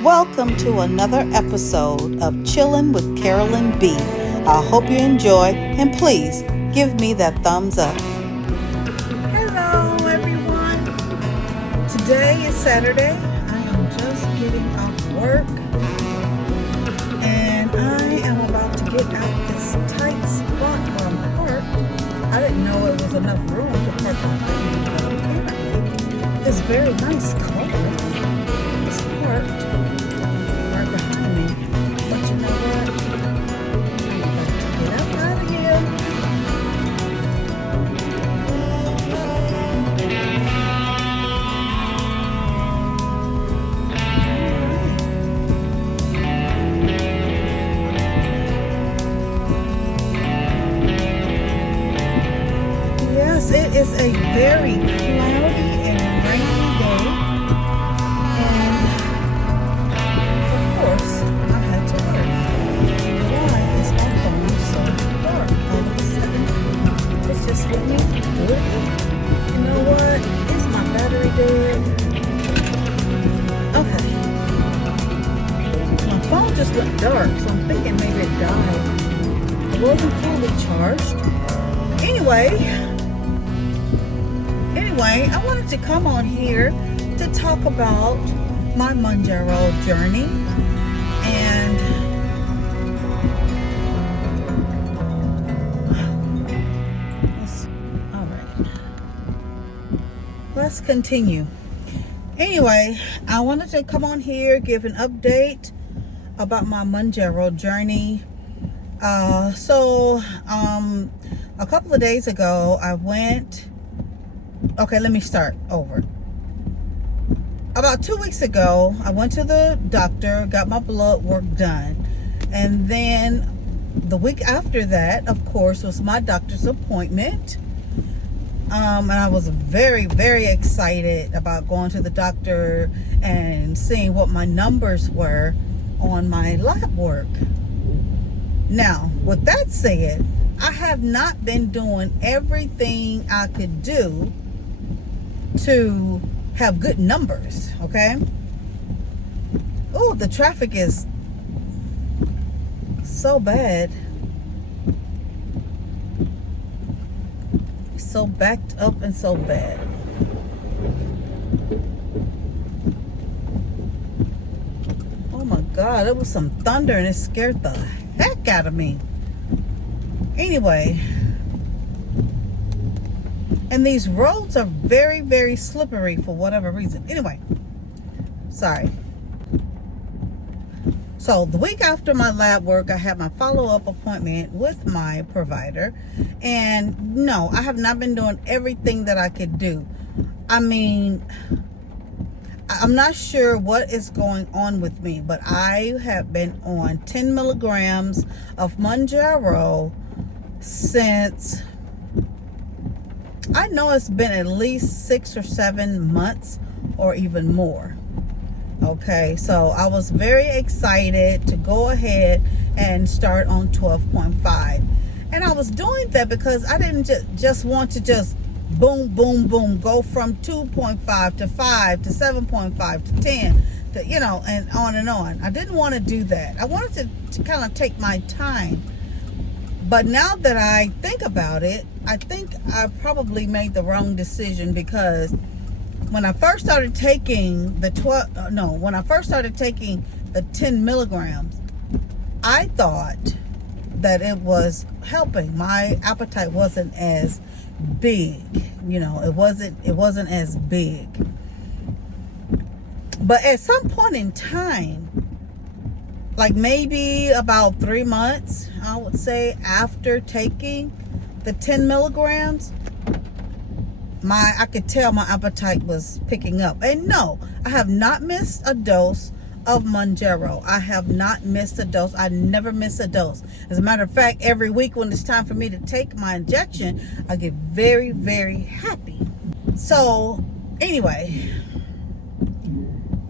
Welcome to another episode of Chillin' with Carolyn B. I hope you enjoy, and please give me that thumbs up. Hello, everyone. Today is Saturday. I am just getting off work, and I am about to get out this tight spot where I'm parked. I didn't know it was enough room to park my thing, but apparently this very nice car is parked right behind me. But you know what? I'm about to get up out of here. Yes, it is a very cloudy and rainy day. And of course, I had to work. Why is my phone so dark all of a sudden? It's just let me do it. You know what? Is my battery dead? Okay. My phone just went dark, so I'm thinking maybe it died. It wasn't fully charged. Anyway, I wanted to come on here to talk about my Monjaro journey. And all right, let's continue. Anyway, I wanted to come on here, give an update about my Monjaro journey. A couple of days ago, I went. Okay, let me start over. About 2 weeks ago, I went to the doctor, got my blood work done. And then the week after that, of course, was my doctor's appointment. And I was very, very excited about going to the doctor and seeing what my numbers were on my lab work. Now, with that said, I have not been doing everything I could do to have good numbers, okay? Oh, the traffic is so bad. So backed up and so bad. Oh my God, it was some thunder and it scared the heck out of me. Anyway, and these roads are very, very slippery for whatever reason. Anyway, sorry. So the week after my lab work, I had my follow-up appointment with my provider. And no, I have not been doing everything that I could do. I mean, I'm not sure what is going on with me, but I have been on 10 milligrams of Monjaro since, I know it's been at least 6 or 7 months or even more. Okay, so I was very excited to go ahead and start on 12.5. And I was doing that because I didn't just want to just boom, boom, boom, go from 2.5 to 5 to 7.5 to 10 to, you know, and on and on. I didn't want to do that. I wanted to kind of take my time. But now that I think about it, I think I probably made the wrong decision, because when I first started taking the 10 milligrams, I thought that it was helping. My appetite wasn't as big, you know, it wasn't as big. But at some point in time, like maybe about 3 months, I would say, after taking the 10 milligrams, I could tell my appetite was picking up. And no, I have not missed a dose of Monjaro. I have not missed a dose. I never miss a dose. As a matter of fact, every week when it's time for me to take my injection, I get very, very happy. So anyway,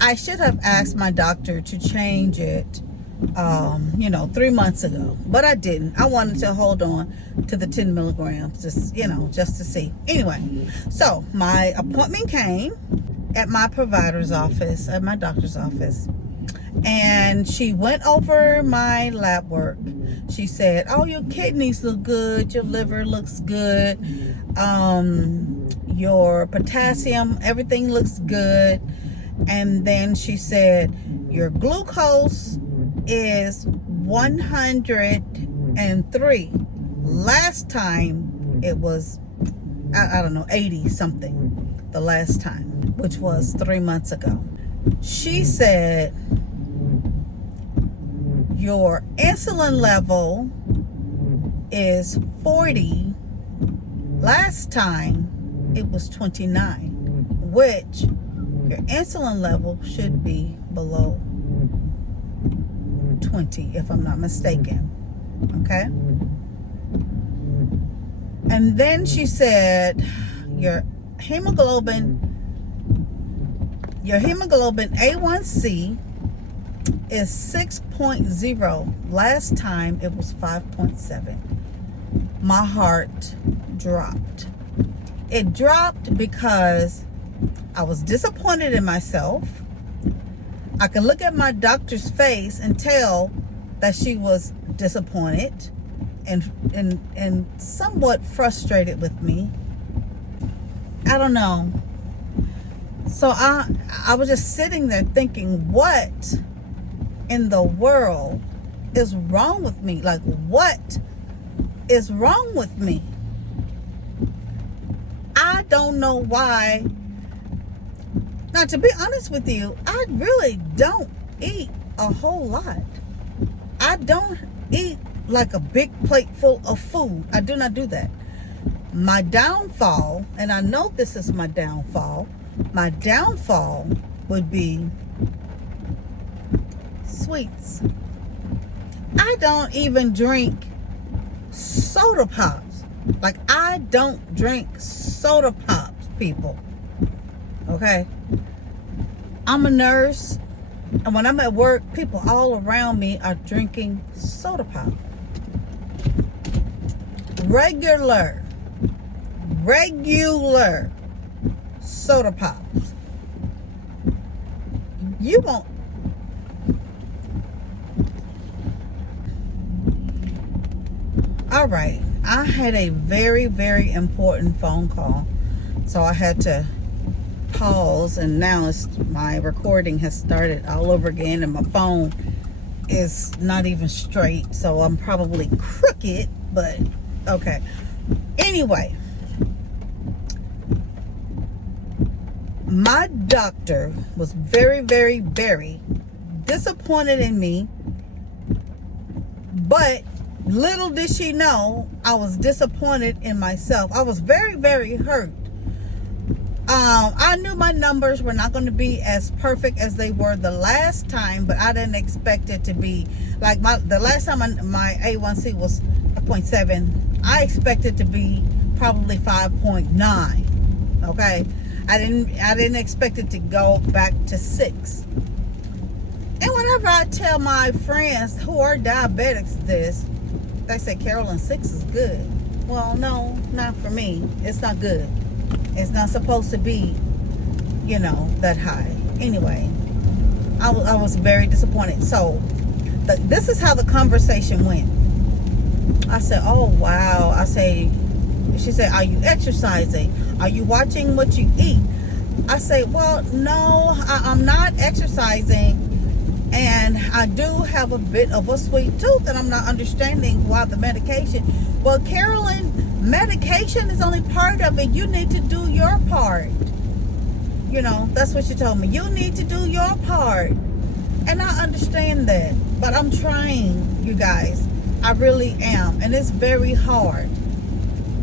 I should have asked my doctor to change it 3 months ago, but I didn't. I wanted to hold on to the 10 milligrams, just to see. Anyway, so my appointment came at my provider's office, at my doctor's office. And she went over my lab work. She said, oh, your kidneys look good, your liver looks good, your potassium, everything looks good. And then she said, your glucose is 103. Last time it was, I don't know, 80 something the last time, which was 3 months ago. She said, your insulin level is 40. Last time it was 29, which your insulin level should be below 20, if I'm not mistaken. Okay? And then she said, your hemoglobin A1C is 6.0. Last time it was 5.7. My heart dropped. It dropped because I was disappointed in myself. I could look at my doctor's face and tell that she was disappointed and somewhat frustrated with me. I don't know. So I was just sitting there thinking, what in the world is wrong with me? Like, what is wrong with me? I don't know why. Now, to be honest with you, I really don't eat a whole lot. I don't eat like a big plate full of food. I do not do that. My downfall, and I know this is my downfall would be sweets. I don't even drink soda pops. Like, I don't drink soda pops, people. Okay? I'm a nurse, and when I'm at work, people all around me are drinking soda pop. Regular soda pops. You won't. All right. I had a very, very important phone call, so I had to pause, and now my recording has started all over again, and my phone is not even straight, so I'm probably crooked, but okay. Anyway, my doctor was very, very, very disappointed in me, but little did she know I was disappointed in myself. I was very, very hurt. I knew my numbers were not going to be as perfect as they were the last time, but I didn't expect it to be like the last time my A1C was 0.7. I expected to be probably 5.9. Okay, I didn't expect it to go back to 6. And whenever I tell my friends who are diabetics this, they say, Carolyn, 6 is good. Well, no, not for me. It's not good. It's not supposed to be, that high. Anyway, I was very disappointed. So this is how the conversation went. I said, oh, wow. She said, are you exercising? Are you watching what you eat? I say, well, no, I'm not exercising. And I do have a bit of a sweet tooth, and I'm not understanding why the medication. Well, Carolyn, medication is only part of it. You need to do your part. That's what she told me. You need to do your part. And I understand that. But I'm trying, you guys. I really am. And it's very hard.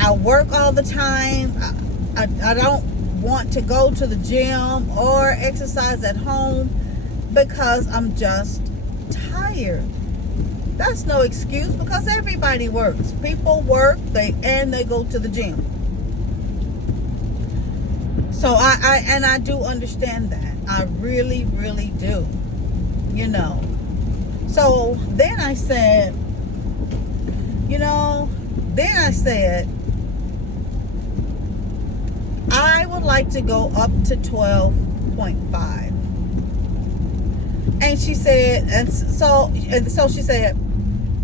I work all the time. I don't want to go to the gym or exercise at home because I'm just tired. That's no excuse, because everybody works. People work, they go to the gym. So I do understand that. I really, really do. So then I said, I would like to go up to 12.5. And she said, and so she said,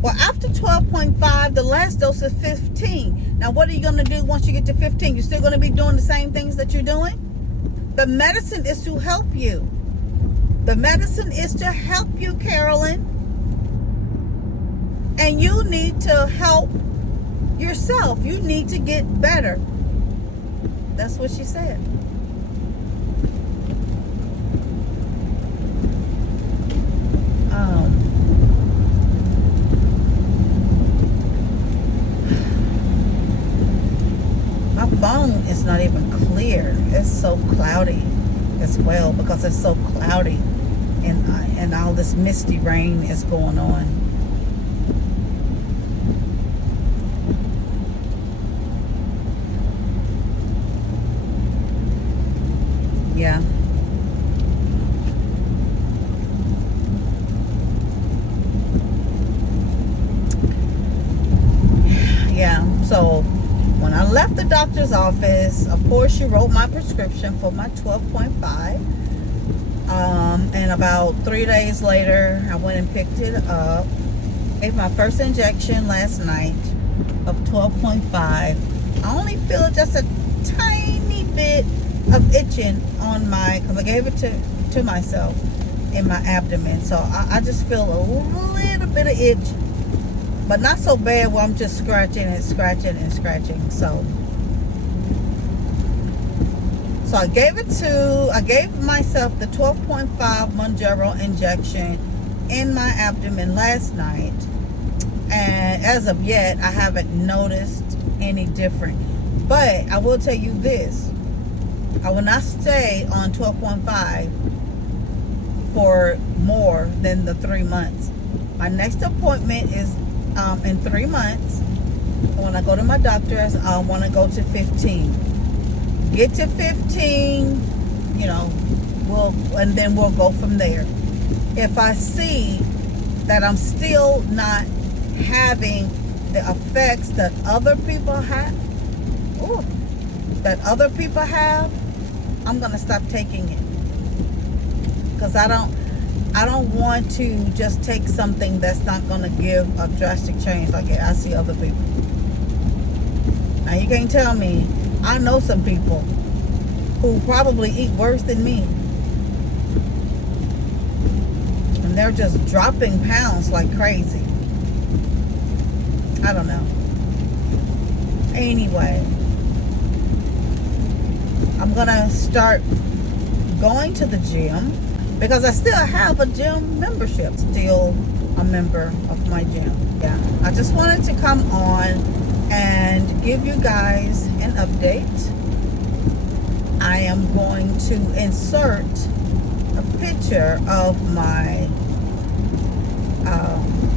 well, after 12.5, the last dose is 15. Now, what are you going to do once you get to 15? You're still going to be doing the same things that you're doing? The medicine is to help you. The medicine is to help you, Carolyn. And you need to help yourself. You need to get better. That's what she said. My phone is not even clear. It's so cloudy as well because it's so cloudy and all this misty rain is going on. Yeah. Yeah. So when I left the doctor's office, of course, she wrote my prescription for my 12.5. And about 3 days later, I went and picked it up. Gave my first injection last night of 12.5. I only feel just a tiny bit of itching on because I gave it to myself in my abdomen. So I just feel a little bit of itch, but not so bad where I'm just scratching and scratching and scratching. So I gave myself the 12.5 Monjaro injection in my abdomen last night. And as of yet, I haven't noticed any different. But I will tell you this. I will not stay on 12.5 for more than the 3 months. My next appointment is in 3 months. When I go to my doctor, I want to go to 15. Get to 15, then we'll go from there. If I see that I'm still not having the effects that other people have, I'm gonna stop taking it. Because I don't want to just take something that's not gonna give a drastic change like I see other people. Now you can't tell me. I know some people who probably eat worse than me. And they're just dropping pounds like crazy. I don't know. Anyway, I'm going to start going to the gym because I still have a gym membership. Still a member of my gym. Yeah. I just wanted to come on and give you guys an update. I am going to insert a picture of my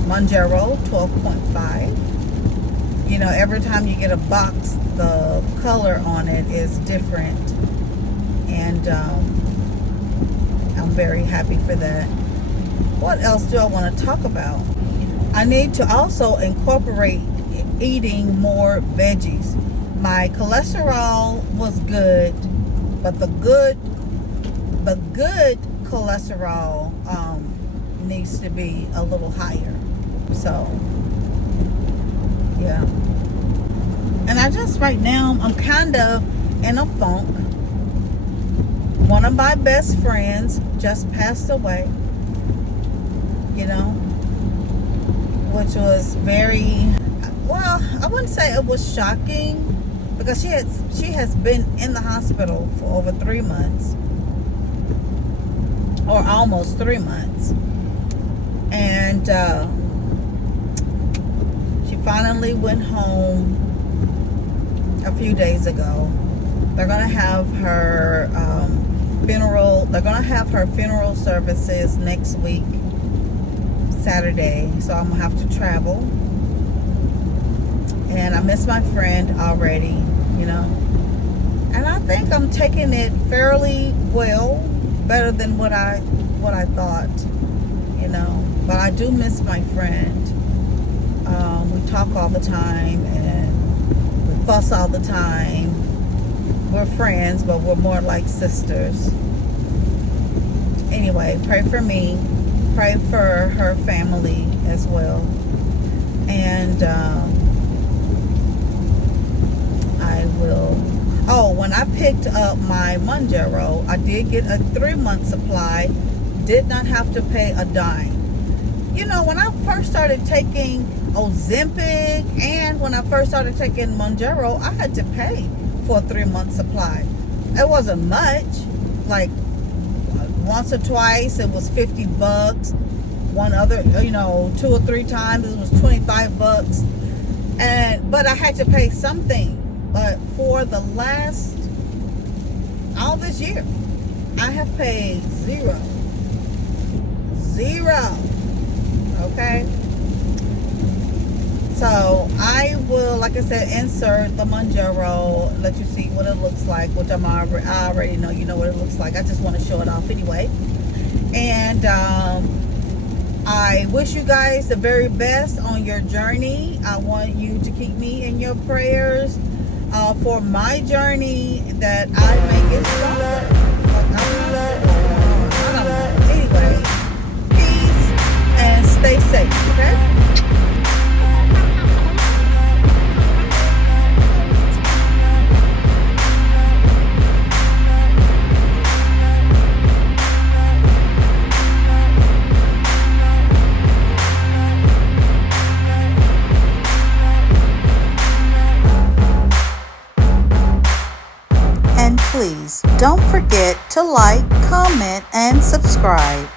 Monjaro 12.5. Every time you get a box, the color on it is different, and I'm very happy for that. What else do I want to talk about? I need to also incorporate eating more veggies. My cholesterol was good, but the good cholesterol needs to be a little higher. So yeah. And right now I'm kind of in a funk. One of my best friends just passed away, which was very, well, I wouldn't say it was shocking because she has been in the hospital for over 3 months, or almost 3 months, and she finally went home a few days ago. They're gonna have her funeral. They're gonna have her funeral services next week, Saturday. So I'm gonna have to travel. And I miss my friend already, And I think I'm taking it fairly well, better than what I thought, But I do miss my friend. We talk all the time and we fuss all the time. We're friends, but we're more like sisters. Anyway, pray for me. pray for her family as well. And I will. Oh, when I picked up my Monjaro, I did get a 3-month supply. Did not have to pay a dime. You know, when I first started taking Ozempic and when I first started taking Mounjaro, I had to pay for a 3-month supply. It wasn't much. Like once or twice, it was $50. One other, 2 or 3 times, it was $25. But I had to pay something. But for the last, all this year, I have paid zero. Okay? So I will, like I said, insert the Monjaro, let you see what it looks like, which I already know you know what it looks like. I just want to show it off anyway. And I wish you guys the very best on your journey. I want you to keep me in your prayers for my journey, that I may get stronger. Anyway, peace and stay safe, okay? And please don't forget to like, comment, and subscribe.